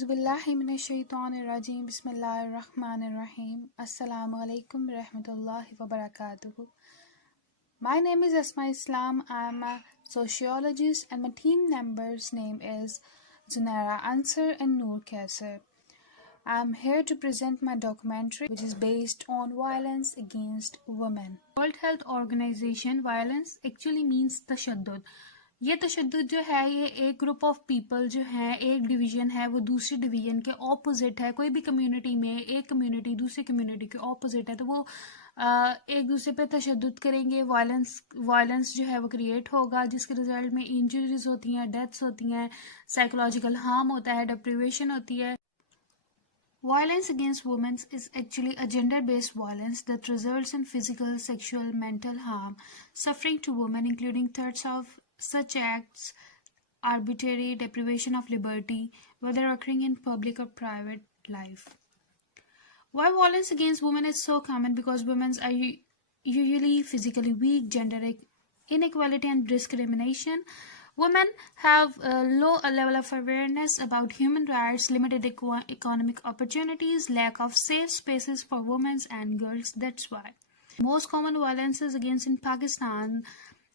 Auzubillahi minash-shaytanir-rajim. Bismillahir-rahmanir-rahim. Assalamu alaikum warahmatullahi wabarakatuh. My name is Asma Islam. I am a sociologist and my team member's name is ZUNAIRA, ANSWER and NOOR QAISAR. I am here to present my documentary which is based on violence against women. World Health Organization violence actually means तशद्दुद. ये तशद्दुद जो है ये एक group of people जो है एक division है वो दूसरी डिवीजन के ऑपोजिट है. कोई भी कम्युनिटी में एक कम्युनिटी दूसरी कम्युनिटी के ऑपोजिट है तो वो एक दूसरे पे तशद्दुद करेंगे. वायलेंस जो है वो क्रिएट होगा जिसके रिजल्ट में इंजरीज होती हैं, डेथ्स होती हैं, साइकोलॉजिकल हार्म होता है, डिप्रिवेशन होती है. Violence against women is actually a gender-based violence that results in physical, sexual, mental harm, suffering to women, including threats of such acts, arbitrary deprivation of liberty, whether occurring in public or private life. Why violence against women is so common? Because women are usually physically weak, gender inequality and discrimination. Women have a low level of awareness about human rights, limited economic opportunities, lack of safe spaces for women and girls. That's why. Most common violences against in Pakistan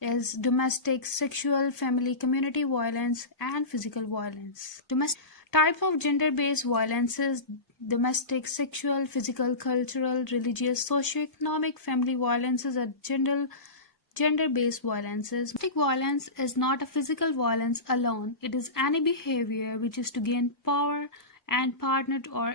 is domestic, sexual, family, community violence, and physical violence. Types of gender-based violences: domestic, sexual, physical, cultural, religious, socio-economic. Family violences are gender-based violences. Domestic violence is not a physical violence alone. It is any behavior which is to gain power and partnered or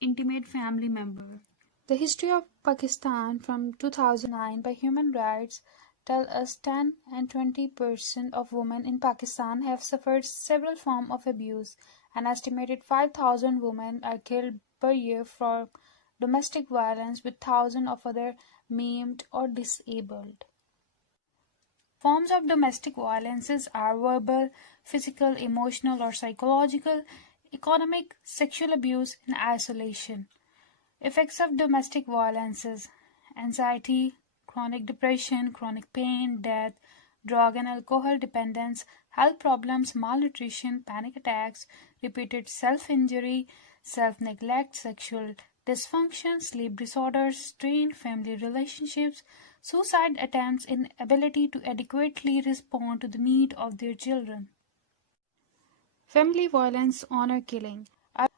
intimate family member. The history of Pakistan from 2009 by Human Rights tell us 10 and 20% of women in Pakistan have suffered several forms of abuse. An estimated 5,000 women are killed per year for domestic violence, with thousands of others maimed or disabled. Forms of domestic violences are verbal, physical, emotional or psychological, economic, sexual abuse, and isolation. Effects of domestic violences: anxiety, chronic depression, chronic pain, death, drug and alcohol dependence, health problems, malnutrition, panic attacks, repeated self-injury, self-neglect, sexual dysfunction, sleep disorders, strained family relationships, suicide attempts, inability to adequately respond to the needs of their children. Family violence, honor killing.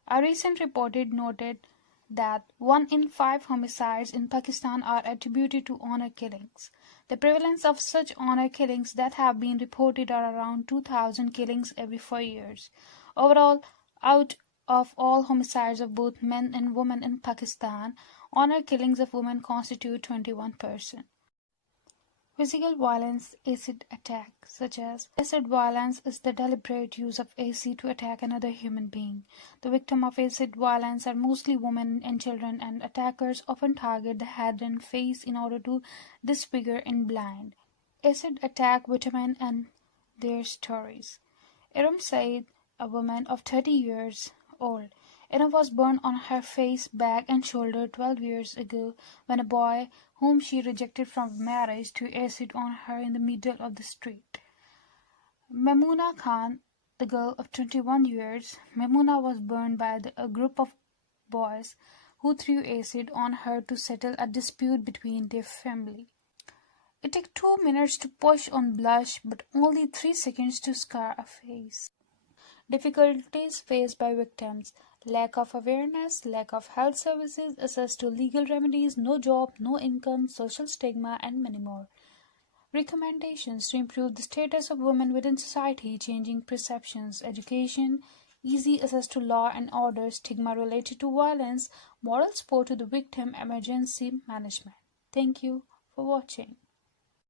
A recent report noted that 1 in 5 homicides in Pakistan are attributed to honor killings. The prevalence of such honor killings that have been reported are around 2,000 killings every 4 years. Overall, out of all homicides of both men and women in Pakistan, honor killings of women constitute 21%. Physical violence, acid attack, such as acid violence is the deliberate use of acid to attack another human being. The victims of acid violence are mostly women and children, and attackers often target the head and face in order to disfigure and blind. Acid attack women and their stories. Iram Said, a woman of 30 years old, Anna was burned on her face, back and shoulder 12 years ago when a boy whom she rejected from marriage threw acid on her in the middle of the street. Mamoona Khan, the girl of 21 years, Mamoona was burned by a group of boys who threw acid on her to settle a dispute between their family. It took 2 minutes to push on blush, but only 3 seconds to scar a face. Difficulties faced by victims: lack of awareness, lack of health services, access to legal remedies, no job, no income, social stigma, and many more. Recommendations to improve the status of women within society: changing perceptions, education, easy access to law and order, stigma related to violence, moral support to the victim, emergency management. Thank you for watching.